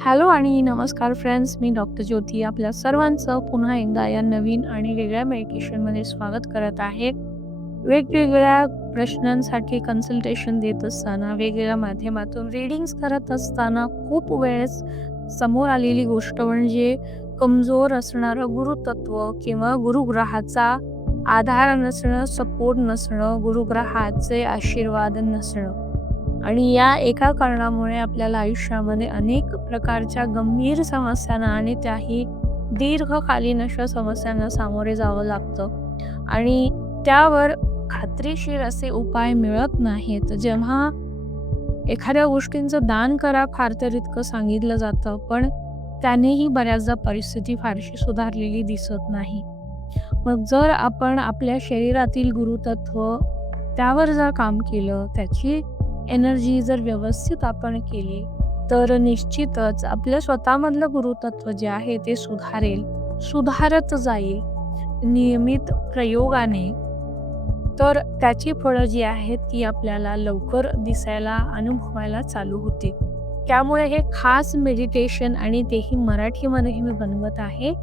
Hello आणि नमस्कार friends, मी doctor ज्योती आपल्या सर्वांचं पुन्हा एकदा या नवीन आणि वेगळ्या मेडिटेशनमध्ये स्वागत करत आहे. वेगवेगळ्या प्रश्नांसाठी कन्सल्टेशन देत असताना, वेगवेगळ्या माध्यमातून रीडिंग्स करत असताना खूप वेळेस समोर आलेली गोष्ट म्हणजे कमजोर असणारं गुरुतत्व किंवा गुरुग्रहाचा आधार नसणं, सपोर्ट नसणं, गुरुग्रहाचे आशीर्वाद नसणं. आणि या एका कारणामुळे आपल्याला आयुष्यामध्ये अनेक प्रकारच्या गंभीर समस्यांना आणि त्याही दीर्घकालीन अशा समस्यांना सामोरे जावं लागतं आणि त्यावर खात्रीशीर असे उपाय मिळत नाहीत. जेव्हा एखाद्या गोष्टींचं दान करा फार तर इतकं सांगितलं जातं, पण त्यानेही बऱ्याचदा परिस्थिती फारशी सुधारलेली दिसत नाही. मग जर आपण आपल्या शरीरातील गुरुतत्व त्यावर जर काम केलं, त्याची एनर्जी जर व्यवस्थित आपण केली, तर निश्चितच आपलं स्वतःमधलं गुरुतत्व जे आहे ते सुधारत जाईल नियमित प्रयोगाने. तर त्याची फळं जी आहेत ती आपल्याला लवकर दिसायला, अनुभवायला चालू होते. त्यामुळे हे खास मेडिटेशन आणि तेही मराठीमध्ये मी बनवत आहे.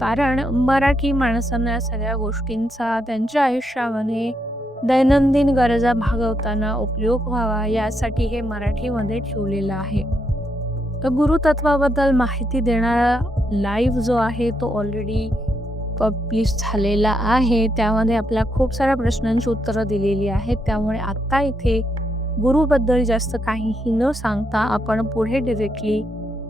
कारण मराठी माणसांना या सगळ्या गोष्टींचा त्यांच्या आयुष्यामध्ये दैनंदिन गरजा भागवताना उपयोग व्हावा यासाठी हे मराठीमध्ये ठेवलेलं आहे. तर गुरुतत्वाबद्दल माहिती देणारा लाईव्ह जो आहे तो ऑलरेडी पब्लिश झालेला आहे. त्यामध्ये आपल्या खूप साऱ्या प्रश्नांची उत्तरं दिलेली आहेत. त्यामुळे आत्ता इथे गुरुबद्दल जास्त काहीही न सांगता आपण पुढे डिरेक्टली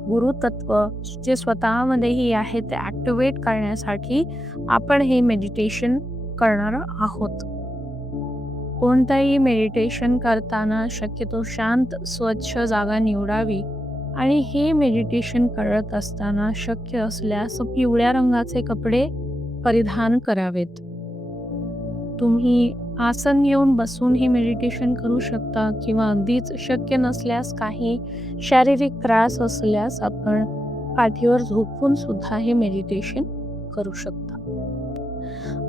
गुरुतत्व जे स्वतःमध्येही आहे ते ॲक्टिवेट करण्यासाठी आपण हे मेडिटेशन करणार आहोत. कोणताही मेडिटेशन करताना शक्यतो शांत, स्वच्छ जागा निवडावी आणि हे मेडिटेशन करत असताना शक्य असल्यास पिवळ्या रंगाचे कपडे परिधान करावेत. तुम्ही आसन घेऊन बसून हे मेडिटेशन करू शकता किंवा अगदीच शक्य नसल्यास काही शारीरिक त्रास असल्यास आपण पाठीवर झोपून सुद्धा हे मेडिटेशन करू शकता.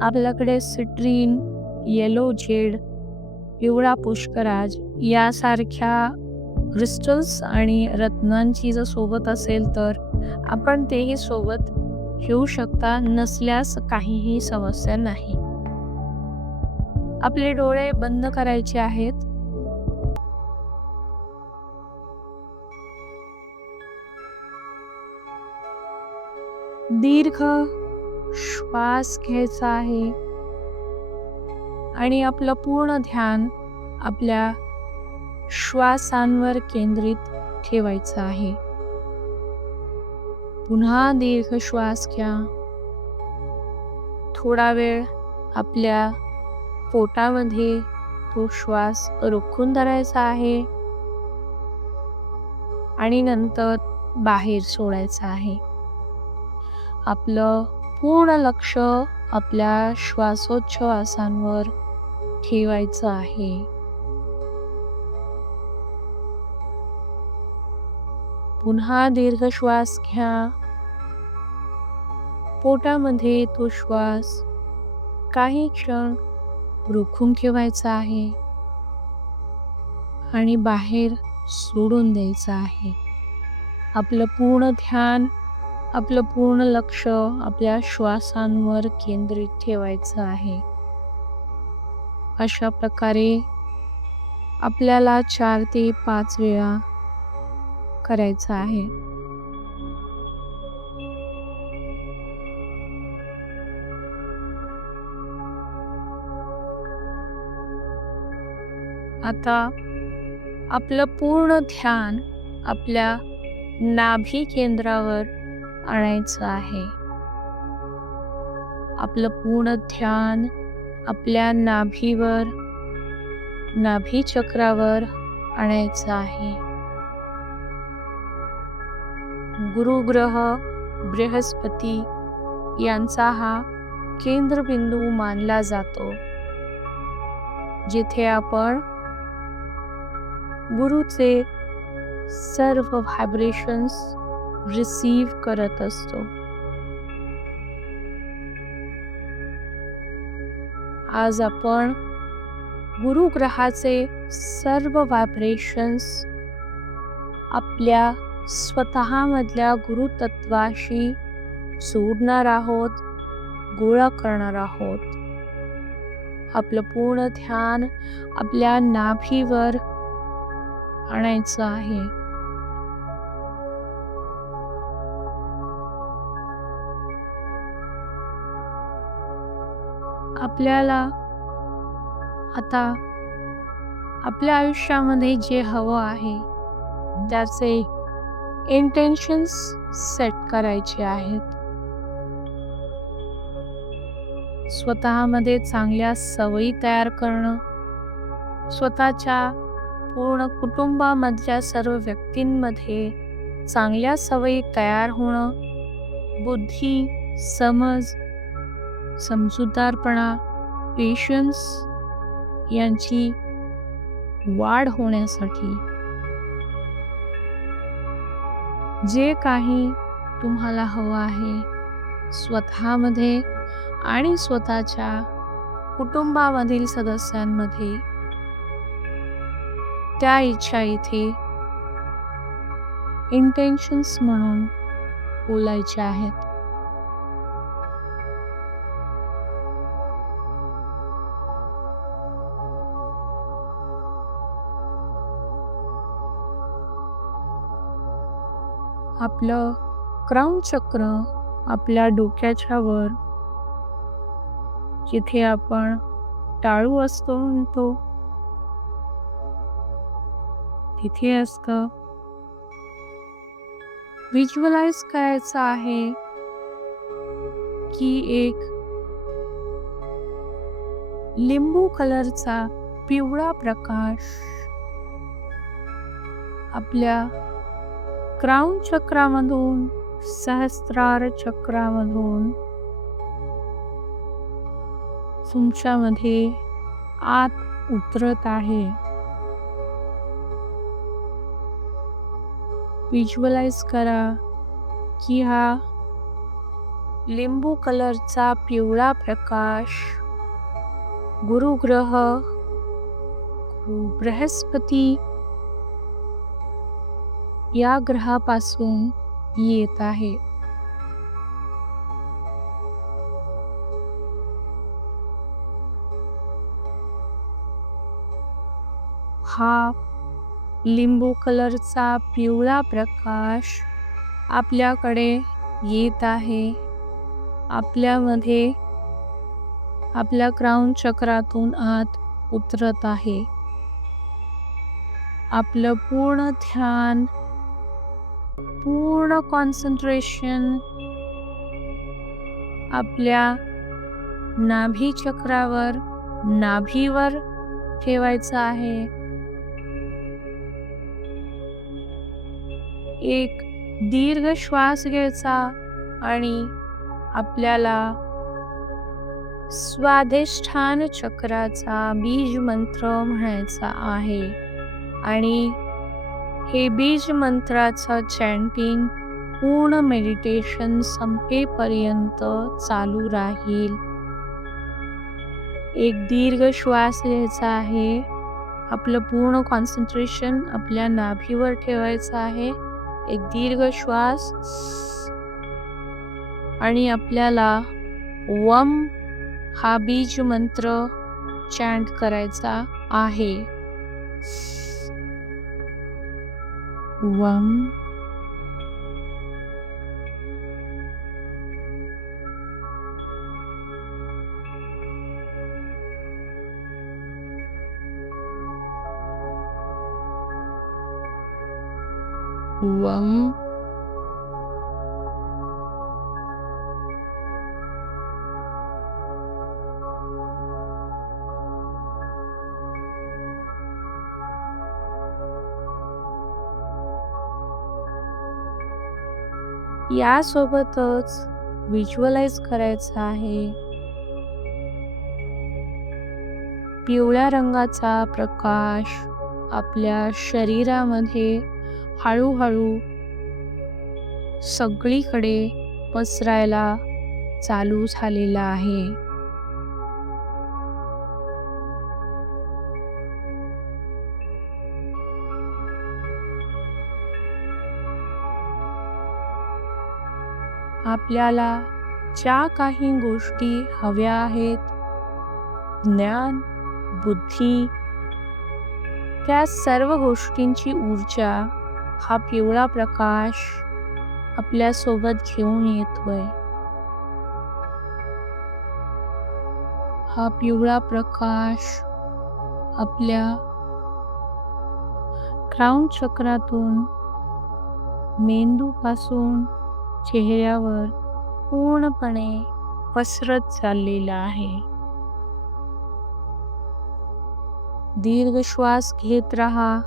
आपल्याकडे सिट्रीन, येलो जेड, पिवळा पुष्कराज यासारख्या क्रिस्टल्स आणि रत्नांची जर सोबत असेल तर आपण तेही सोबत घेऊ शकता. नसल्यास काहीही समस्या नाही. आपले डोळे बंद करायचे आहेत. दीर्घ श्वास घ्यायचा आहे आणि आपलं पूर्ण ध्यान आपल्या श्वासांवर केंद्रित ठेवायचं आहे. पुन्हा दीर्घ श्वास घ्या. थोडा वेळ आपल्या पोटामध्ये तो श्वास रोखून धरायचा आहे आणि नंतर बाहेर सोडायचा आहे. आपलं पूर्ण लक्ष आपल्या श्वासोच्छवासांवर ठेवायचं आहे. पुन्हा दीर्घ श्वास घ्या. पोटामध्ये तो श्वास काही क्षण रोखून ठेवायचा आहे आणि बाहेर सोडून द्यायचं आहे. आपलं पूर्ण ध्यान, आपलं पूर्ण लक्ष आपल्या श्वासांवर केंद्रित ठेवायचं आहे. अशा प्रकारे आपल्याला 4 ते 5 वेळा करायचं आहे. आता आपलं पूर्ण ध्यान आपल्या नाभी केंद्रावर आणायचं आहे. आपलं पूर्ण ध्यान आपल्या नाभीवर, नाभी चक्रावर आणायचं आहे. गुरुग्रह बृहस्पती यांचा हा केंद्रबिंदू मानला जातो, जिथे आपण गुरुचे सर्व व्हायब्रेशन्स रिसीव्ह करत असतो. आज आपण गुरुग्रहाचे सर्व व्हायब्रेशन्स आपल्या स्वतःमधल्या गुरुतत्वाशी जोडणार आहोत, गोळा करणार आहोत. आपलं पूर्ण ध्यान आपल्या नाभीवर आणायचं आहे. आपल्याला आता आपल्या आयुष्यामध्ये जे हवं आहे त्याचे इंटेन्शन्स सेट करायचे आहेत. स्वतःमध्ये चांगल्या सवयी तयार करणं, स्वतःच्या पूर्ण कुटुंबामधल्या सर्व व्यक्तींमध्ये चांगल्या सवयी तयार होणं, बुद्धी, समज, समजूतदारपणा, पेशन्स यांची वाढ होण्यासाठी जे काही तुम्हाला हवं आहे स्वतःमध्ये आणि स्वतःच्या कुटुंबामधील सदस्यांमध्ये, त्या इच्छा इथे इंटेन्शन्स म्हणून बोलायच्या आहेत. आपलं क्राउन चक्र आपल्या डोक्याच्या वर, जिथे आपण टाळू असतो म्हणतो, तिथे असतं. व्हिज्युअलाइज करायचं आहे की एक लिंबू कलरचा पिवळा प्रकाश आपल्या क्राउन चक्रामधून, सहस्त्रार चक्रामधून तुमच्यामध्ये आत उतरत आहे. व्हिज्युअलाइज करा की हा लिंबू कलरचा पिवळा प्रकाश गुरुग्रह, बृहस्पती या ग्रहापासून येत आहे. हा लिंबू कलरचा पिवळा प्रकाश आपल्याकडे येत आहे. आपल्यामध्ये आपल्या क्राउन चक्रातून आत उतरत आहे. आपलं पूर्ण ध्यान, पूर्ण कॉन्सन्ट्रेशन आपल्या नाभी चक्रावर, नाभीवर ठेवायचं आहे. एक दीर्घ श्वास घ्यायचा आणि आपल्याला स्वाधिष्ठान चक्राचा बीज मंत्र म्हणायचा आहे आणि हे बीज मंत्राचं चॅन्टिंग पूर्ण मेडिटेशन संपेपर्यंत चालू राहील. एक दीर्घ श्वास घ्यायचा आहे. आपलं पूर्ण कॉन्सन्ट्रेशन आपल्या नाभीवर ठेवायचं आहे. एक दीर्घ श्वास आणि आपल्याला वम हा बीज मंत्र चॅन्ट करायचा आहे. वम. वम. यासोबतच व्हिज्युअलाइज करायचं आहे पिवळ्या रंगाचा प्रकाश आपल्या शरीरामध्ये हळूहळू सगळीकडे पसरायला चालू झालेला आहे. आपल्याला ज्या काही गोष्टी हव्या आहेत, ज्ञान, बुद्धी, त्या सर्व गोष्टींची ऊर्जा हा पिवळा प्रकाश आपल्या सोबत घेऊन येतोय. हा पिवळा प्रकाश आपल्या क्राउन चक्रातून मेंदूपासून चेहऱ्यावर पूर्णपणे पसरत चाललेला आहे. दीर्घ श्वास घेत राहा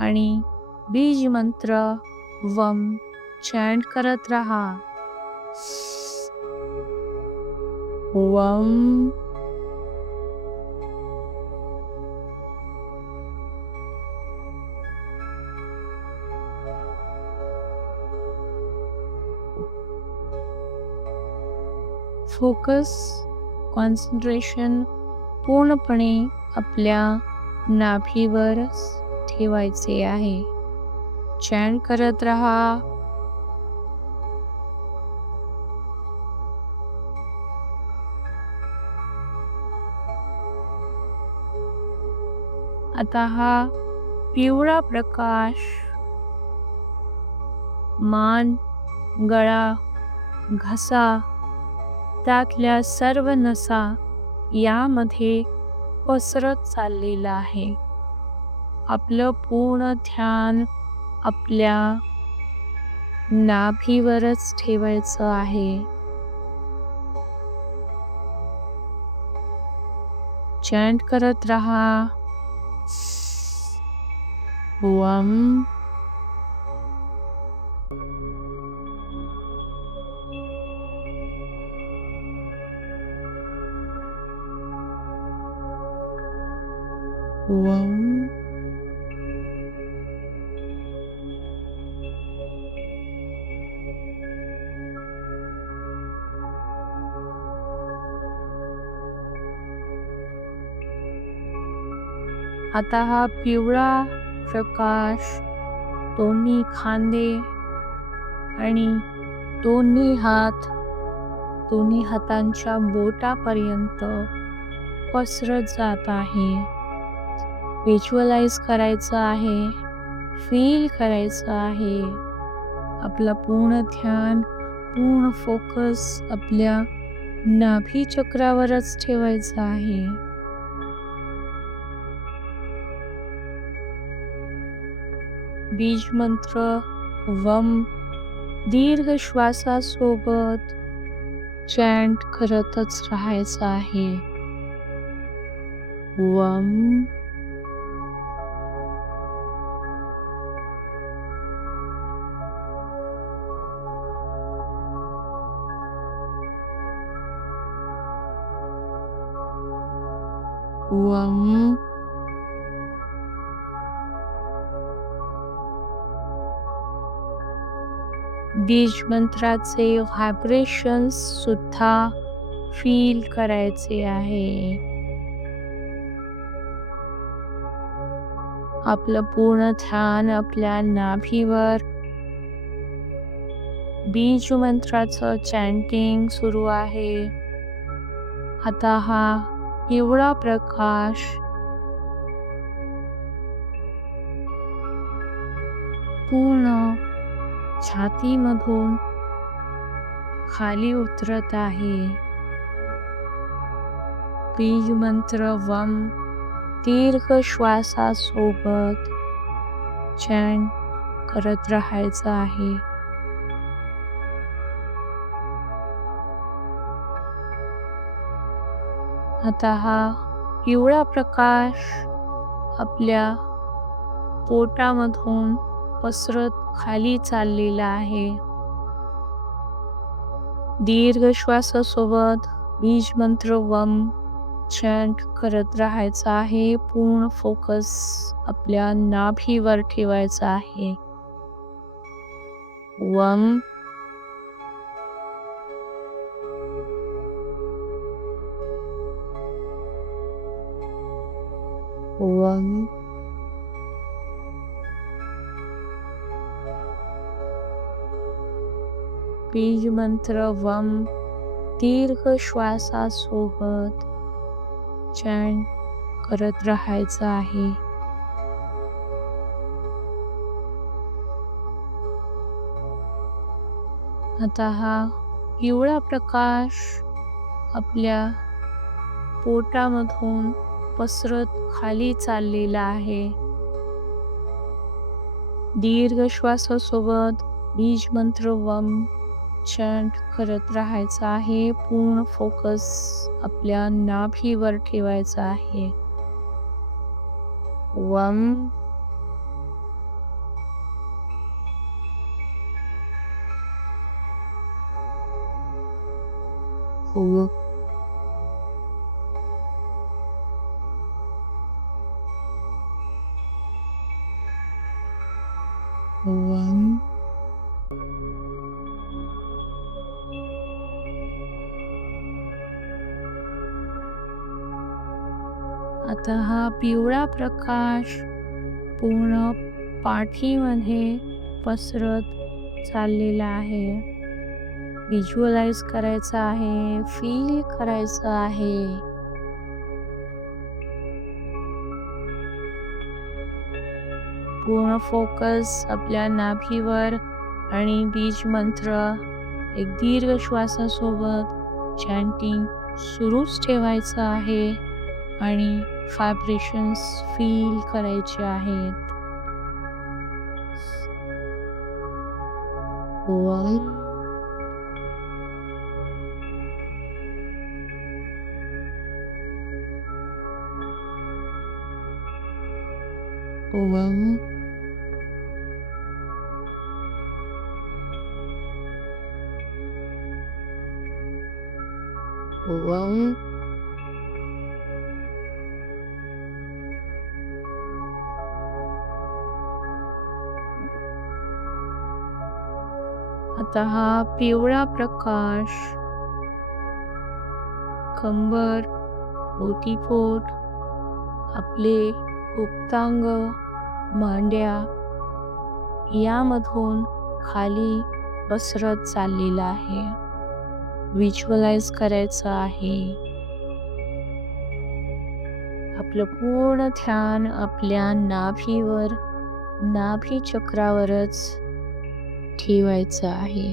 आणि बीज मंत्र वम चॅन्ट करत राहा. वम. फोकस, कॉन्सन्ट्रेशन पूर्णपणे आपल्या नाभीवर ठेवायचे आहे. चॅन्ट करत राहा. आता हा पिवळा प्रकाश मान, गळा, घसा, त्यातल्या सर्व नसा यामध्ये पसरत चाललेला आहे. आपलं पूर्ण ध्यान आपल्या नाभीवरच ठेवायचं आहे. चॅन्ट करत राहा. वम. वम. आता हा पिवळा प्रकाश दोन्ही खांदे आणि दोन्ही हात, दोन्ही हातांच्या बोटापर्यंत पसरत जात आहे. व्हिज्युअलाइज करायचं आहे, फील करायचं आहे. आपलं पूर्ण ध्यान, पूर्ण फोकस आपल्या नाभी चक्रावरच ठेवायचं आहे. बीज मंत्र वम दीर्घ श्वासासोबत चॅन्ट करतच राहायचं आहे. वम. वम. बीज मंत्राचे व्हायब्रेशन्स सुद्धा फील करायचे आहे. आपलं पूर्ण ध्यान आपल्या नाभीवर बीज मंत्राचं चॅन्टिंग सुरू आहे. आता हा पिवळा प्रकाश पूर्ण छातीमधून खाली उतरत आहे. बीज मंत्र वम दीर्घ श्वासासोबत चॅन्ट करत राहायचं आहे. आता हा पिवळा प्रकाश आपल्या पोटामधून पसरत खाली चाललेला आहे. दीर्घ श्वासासोबत बीज मंत्र वम चॅन्ट करत राहायचं आहे. पूर्ण फोकस आपल्या नाभीवर ठेवायचा आहे. वम. वम. बीज मंत्र वम दीर्घ श्वासासोबत चॅन करत राहायचं आहे. आता हा पिवळा प्रकाश आपल्या पोटामधून पसरत खाली चाललेला आहे. दीर्घ श्वासासोबत बीज मंत्र वम चॅन्ट करत राहायचं आहे. पूर्ण फोकस आपल्या नाभीवर ठेवायचा आहे. वम वम आता हा पिवळा प्रकाश पूर्ण पाठीमध्ये पसरत चाललेला आहे. व्हिज्युअलाइज करायचं आहे, फील करायचं आहे. पूर्ण फोकस आपल्या नाभीवर आणि बीज मंत्र एक दीर्घ श्वासासोबत चॅन्टिंग सुरूच ठेवायचं आहे आणि व्हायब्रेशन्स फील करायचे आहेत. वम वम वम आता हा पिवळा प्रकाश कंबर, ओटीपोट, आपले गुप्तांग, मांड्या यामधून खाली पसरत चाललेला आहे. व्हिज्युअलाइज करायचं आहे. आपलं पूर्ण ध्यान आपल्या नाभीवर, नाभी चक्रावरच ठेवायचं आहे.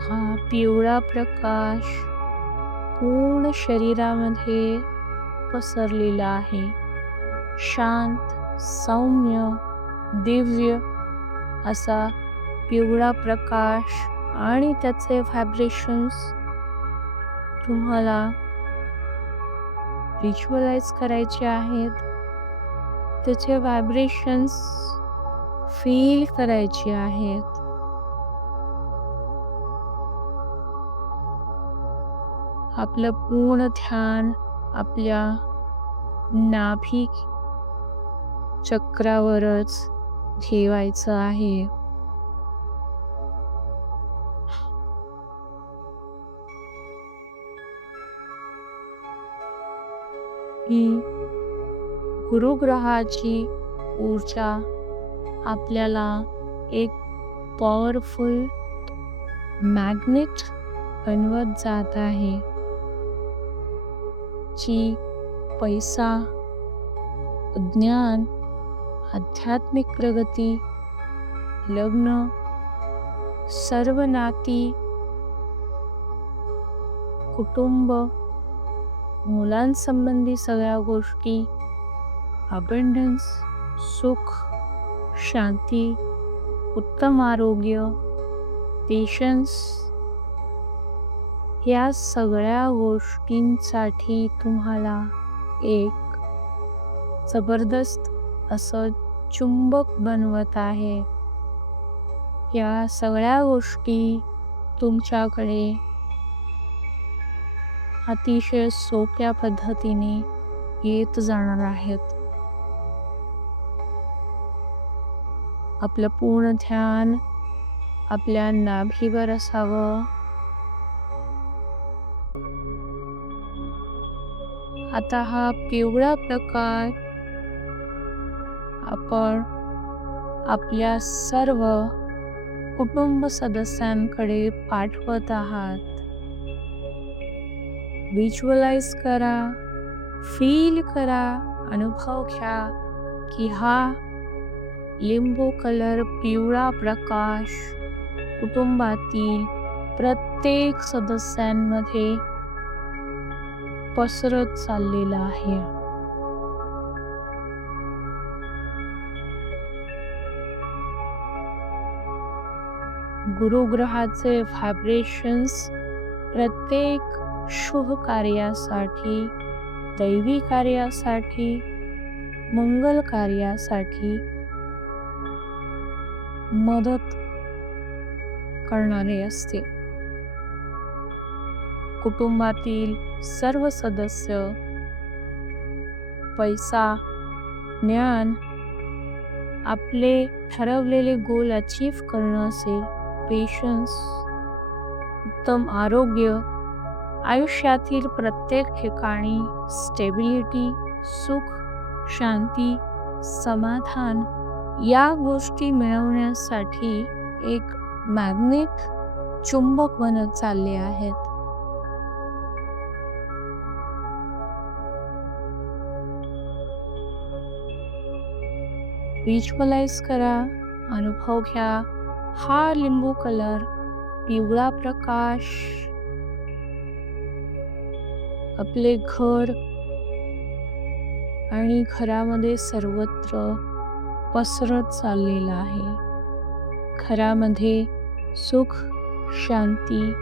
हा पिवळा प्रकाश पूर्ण शरीरामध्ये पसरलेला आहे. शांत, सौम्य, दिव्य असा पिवळा प्रकाश आणि त्याचे व्हायब्रेशन्स तुम्हाला व्हिज्युअलाइज करायचे आहेत. त्याचे व्हायब्रेशन्स फील करायचे आहेत. आपलं पूर्ण ध्यान आपल्या नाभी चक्रावरच ठेवायचं आहे. ही गुरुग्रहाची ऊर्जा आपल्याला एक पॉवरफुल मॅग्नेट बनवत जात आहे, जी पैसा, ज्ञान, आध्यात्मिक प्रगती, लग्न, सर्व नाती, कुटुंब, मुलांसंबंधी सगळ्या गोष्टी, अबंडन्स, सुख, शांती, उत्तम आरोग्य, पेशन्स या सगळ्या गोष्टींसाठी तुम्हाला एक जबरदस्त असं चुंबक बनवत आहे. या सगळ्या गोष्टी तुमच्याकडे अतिशय सोप्या पद्धतीने येत जाणार आहेत. आपलं पूर्ण ध्यान आपल्या नाभीवर असावं. आता हा पिवळा प्रकाश आपण आपल्या सर्व कुटुंब सदस्यांकडे पाठवत आहात. व्हिज्युअलाइज करा, फील करा, अनुभव घ्या की हा लिंबू कलर पिवळा प्रकाश कुटुंबातील प्रत्येक सदस्यांमध्ये पसरत चाललेला आहे. गुरुग्रहाचे व्हायब्रेशन्स प्रत्येक शुभ कार्यासाठी, दैवी कार्यासाठी, मंगल कार्यासाठी मदत करणारे असते. कुटुंबातील सर्व सदस्य पैसा, ज्ञान, आपले ठरवलेले गोल अचीव करणं असेल, पेशन्स, उत्तम आरोग्य, आयुष्यातील प्रत्येक ठिकाणी स्टेबिलिटी, सुख, शांती, समाधान या गोष्टी मिळवण्यासाठी एक मॅग्नेट, चुंबक बनत चालले आहेत. व्हिज्युअलाइज करा, अनुभव घ्या. हा लिंबू कलर पिवळा प्रकाश आपले घर आणि घरामध्ये सर्वत्र पसरत चाललेला आहे. घरामध्ये सुख, शांती,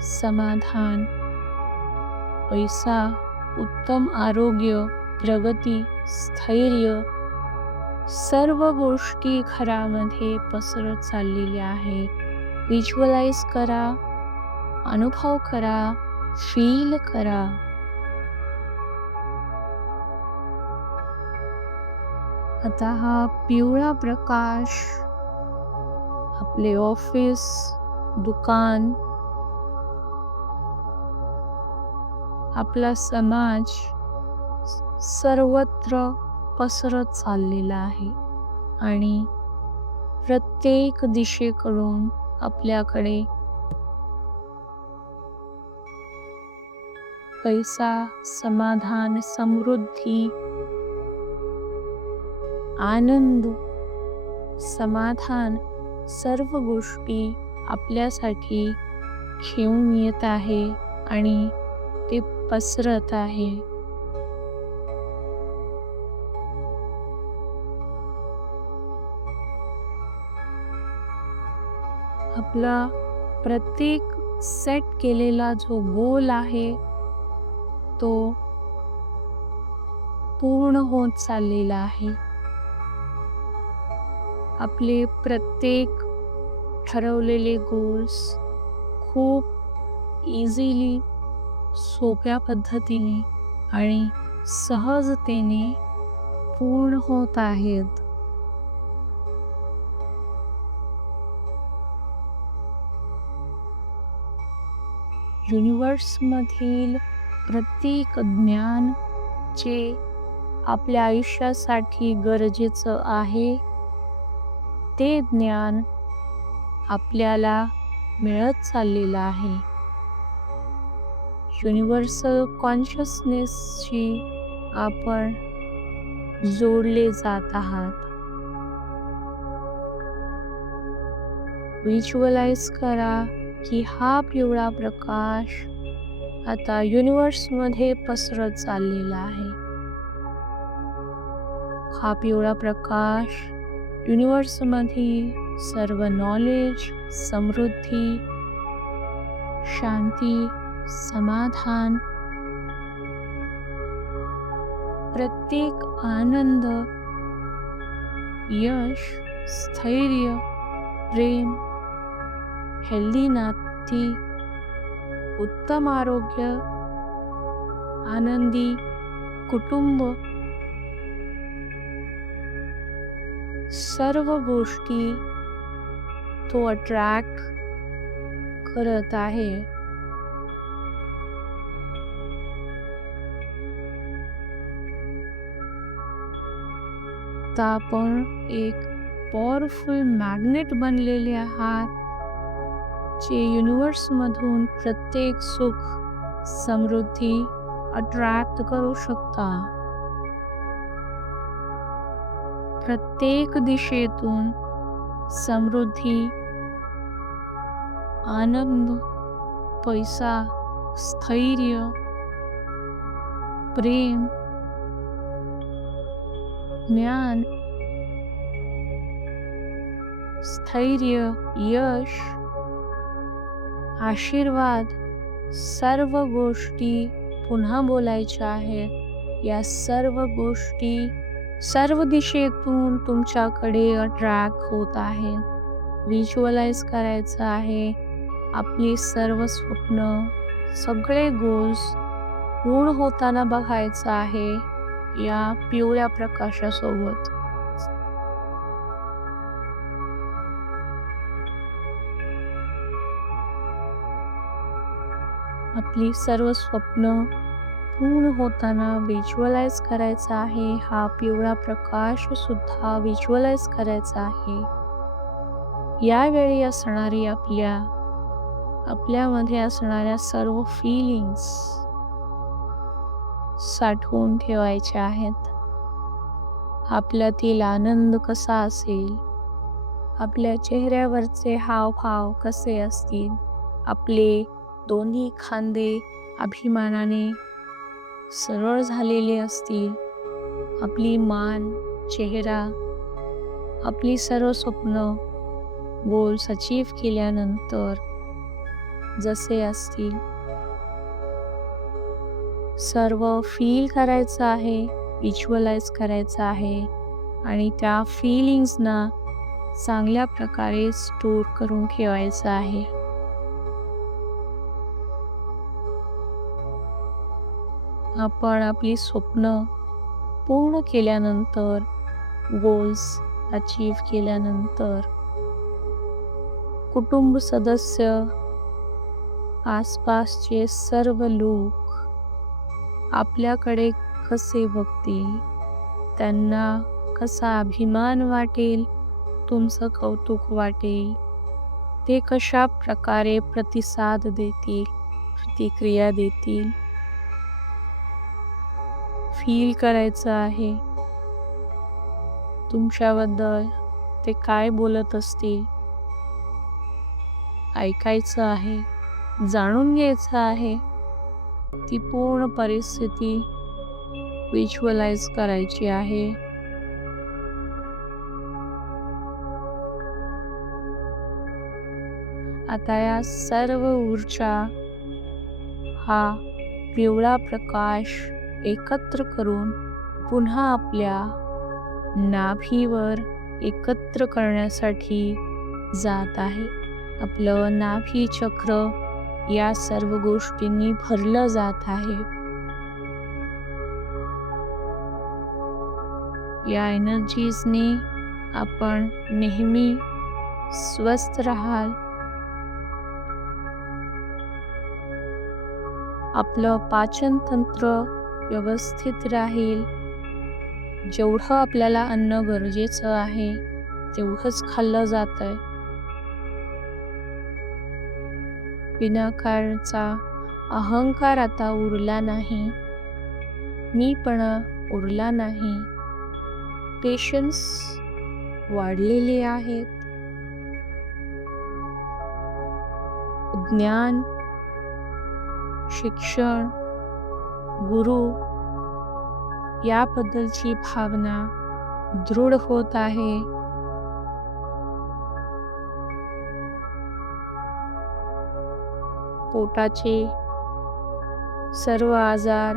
समाधान, पैसा, उत्तम आरोग्य, प्रगती, स्थैर्य सर्व गोष्टी घरामध्ये पसरत चाललेल्या आहे. व्हिज्युअलाइज करा, अनुभव करा, फील करा. आता हा पिवळा प्रकाश आपले ऑफिस, दुकान, आपला समाज सर्वत्र पसरत चाललेला आहे आणि प्रत्येक दिशेकडून आपल्याकडे पैसा, समाधान, समृद्धी, आनंद, समाधान सर्व गोष्टी आपल्यासाठी घेऊन येत आहे आणि ते पसरत आहे. आपला प्रत्येक सेट केलेला जो गोल आहे तो पूर्ण होत चाललेला आहे. आपले प्रत्येक ठरवलेले गोल्स खूप इझिली, सोप्या पद्धतीने आणि सहजतेने पूर्ण होत आहेत. युनिवर्समधील प्रत्येक ज्ञान जे आपल्या आयुष्यासाठी गरजेचं आहे ते ज्ञान आपल्याला मिळत चाललेलं आहे. युनिव्हर्सल कॉन्शियसनेसशी आपण जोडले जात आहात. व्हिज्युअलाइज करा की हा पिवळा प्रकाश आता युनिव्हर्समध्ये पसरत चाललेला आहे. हा पिवळा प्रकाश युनिव्हर्समध्ये सर्व नॉलेज, समृद्धी, शांती, समाधान, प्रत्येक आनंद, यश, स्थैर्य, प्रेम, हेल्दी नाती, उत्तम आरोग्य, आनंदी कुटुंब सर्व गोष्टी तो अट्रॅक्ट करत आहे. आता आपण एक पॉवरफुल मॅग्नेट बनलेले आहात, जे युनिव्हर्समधून प्रत्येक सुख, समृद्धी अट्रॅक्ट करू शकता. प्रत्येक दिशेतून समृद्धी, आनंद, पैसा, स्थैर्य, प्रेम, ज्ञान, स्थैर्य, यश, आशीर्वाद, सर्व गोष्टी पुन्हा बोलायच्या आहेत. या सर्व गोष्टी सर्व दिशेतून तुमच्याकडे अट्रॅक्ट होत आहेत. व्हिज्युअलाइज करायचं आहे आपली सर्व स्वप्न, सगळे गोल्स पूर्ण होताना बघायचं आहे या पिवळ्या प्रकाशासोबत. आपली सर्व स्वप्न पूर्ण होताना व्हिज्युअलाइज करायचं आहे. हा पिवळा प्रकाश सुद्धा व्हिज्युअलाइज करायचा आहे. यावेळी असणारी आपल्यामध्ये असणाऱ्या सर्व फीलिंग्स साठवून ठेवायच्या आहेत. आपल्यातील आनंद कसा असेल, आपल्या चेहऱ्यावरचे हावभाव कसे असतील, आपले दोन्ही खांदे अभिमानाने सरळ झालेले असतील, आपली मान, चेहरा, आपली सर्व स्वप्न गोल्स अचीव केल्यानंतर जसे असतील सर्व फील करायचं आहे, व्हिज्युअलाइज करायचं आहे आणि त्या फीलिंग्सना चांगल्या प्रकारे स्टोर करून ठेवायचं आहे. आपण आपली स्वप्न पूर्ण केल्यानंतर, गोल्स अचीव केल्यानंतर कुटुंब सदस्य, आसपासचे सर्व लोक आपल्याकडे कसे बघतील, त्यांना कसा अभिमान वाटेल, तुमचं कौतुक वाटेल, ते कशा प्रकारे प्रतिसाद देतील, प्रतिक्रिया देतील, फील करायचं आहे. तुमच्याबद्दल ते काय बोलत असतील ऐकायचं आहे, जाणून घ्यायचं आहे. ती पूर्ण परिस्थिती व्हिज्युअलाइज करायची आहे. आता या सर्व ऊर्जा, हा पिवळा प्रकाश एकत्र करून पुन्हा आपल्या नाभीवर एकत्र करण्यासाठी जात आहे. आपलं नाभी चक्र या सर्व गोष्टींनी भरलं जात आहे. या एनर्जीजने आपण नेहमी स्वस्थ राहाल. आपलं पाचन तंत्र व्यवस्थित राहील. जेवढं आपल्याला अन्न गरजेचं आहे तेवढंच खाल्लं जातंय. विनाकारणचा अहंकार आता उरला नाही, मीपणा उरला नाही. पेशन्स वाढलेले आहेत. ज्ञान, शिक्षण, गुरु याबद्दलची भावना दृढ होत आहे. पोटाचे सर्व आजार,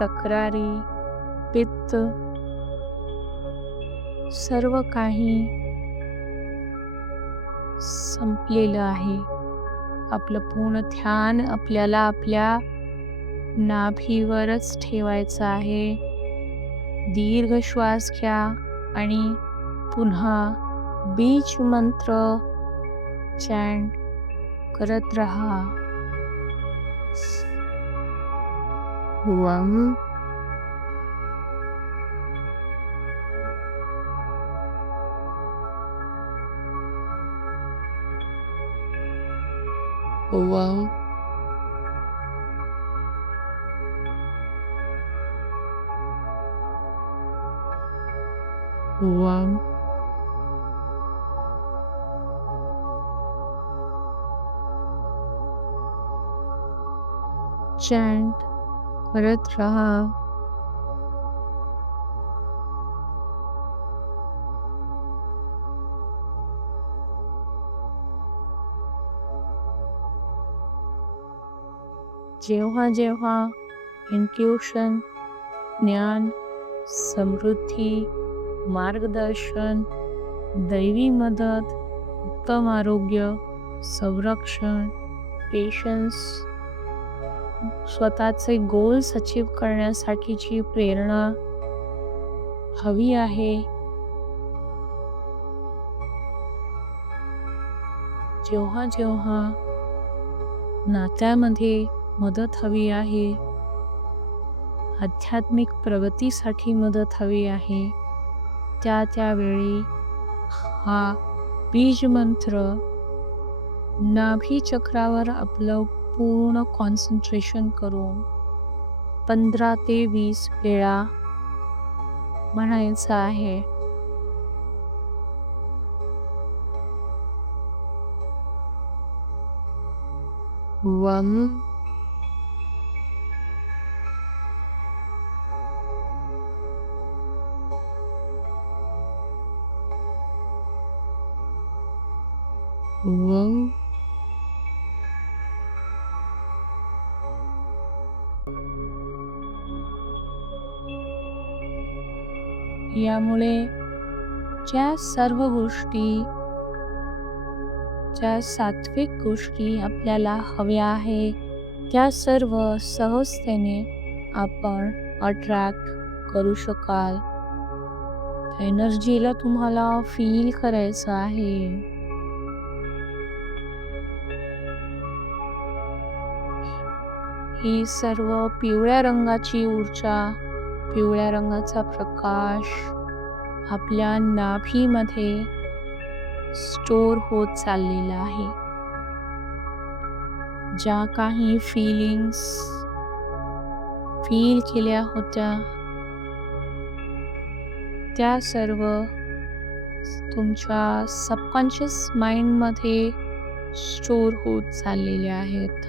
तक्रारी, पित्त सर्व काही संपलेलं आहे. आपलं पूर्ण ध्यान आपल्याला आपल्या नाभीवरच ठेवायचं आहे. दीर्घ श्वास घ्या आणि पुन्हा बीज मंत्र चॅन्ट करत राहा. वम ओम चॅन्ट करत राहा. जेव्हा जेव्हा इंट्युशन, ज्ञान, समृद्धी, मार्गदर्शन, दैवी मदत, उत्तम आरोग्य, संरक्षण, पेशन्स, स्वतःचे गोल्स अचीव करण्यासाठीची प्रेरणा हवी आहे, जेव्हा जेव्हा नात्यामध्ये मदत हवी आहे, आध्यात्मिक प्रगतीसाठी मदत हवी आहे, त्यावेळी हा बीज मंत्र नाभी चक्रावर आपलं पूर्ण कॉन्सन्ट्रेशन करून 15 ते 20 वेळा म्हणायचा आहे. वम वम यामुळे ज्या सर्व गोष्टी, ज्या सात्विक गोष्टी आपल्याला हव्या आहे, त्या सर्व सहजतेने आपण अट्रॅक्ट करू शकाल. एनर्जीला तुम्हाला फील करायचं आहे. ही सर्व पिवळ्या रंगाची ऊर्जा, पिवळ्या रंगाचा प्रकाश आपल्या नाभीमध्ये स्टोर होत चाललेला आहे. ज्या काही फीलिंग्स फील केल्या होत्या, त्या सर्व तुमच्या सबकॉन्शियस माइंडमध्ये स्टोर होत चाललेल्या आहेत.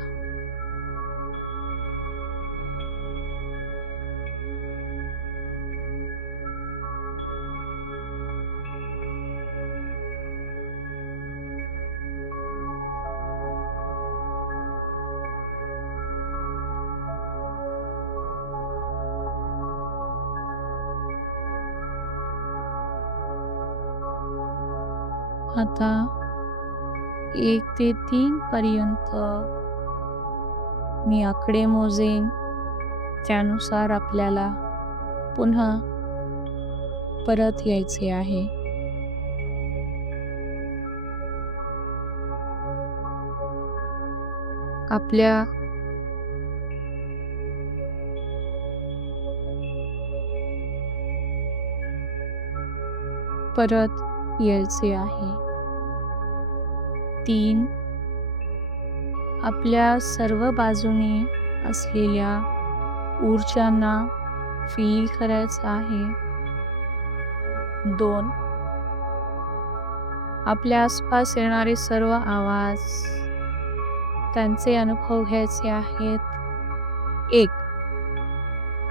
आता 1 ते 3 पर्यंत मी आकडे मोजेन, त्यानुसार आपल्याला पुन्हा परत यायचे आहे. आपल्या परत यायचे आहे. 3 आपल्या सर्व बाजूने असलेल्या ऊर्जांना फील करायचं आहे. 2 आपल्या आसपास येणारे सर्व आवाज, त्यांचे अनुभव घ्यायचे आहेत. 1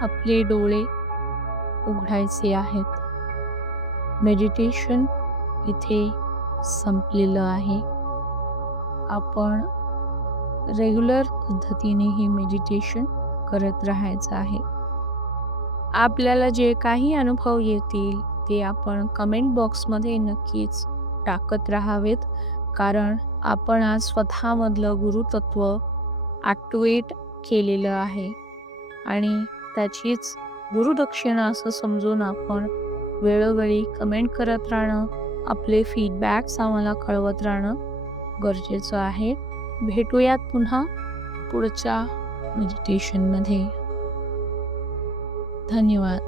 आपले डोळे उघडायचे आहेत. मेडिटेशन इथे संपलेलं आहे. आपण रेग्युलर पद्धतीने हे मेडिटेशन करत राहायचं आहे. आपल्याला जे काही अनुभव येतील ते आपण कमेंट बॉक्समध्ये नक्कीच टाकत राहावेत, कारण आपण आज स्वतःमधलं गुरुतत्व ॲक्टिवेट केलेलं आहे आणि त्याचीच गुरुदक्षिणा असं समजून आपण वेळोवेळी कमेंट करत राहणं, आपले फीडबॅक्स आम्हाला कळवत राहणं गरजेचं आहे. भेटूयात पुन्हा पुढच्या मेडिटेशनमध्ये. धन्यवाद.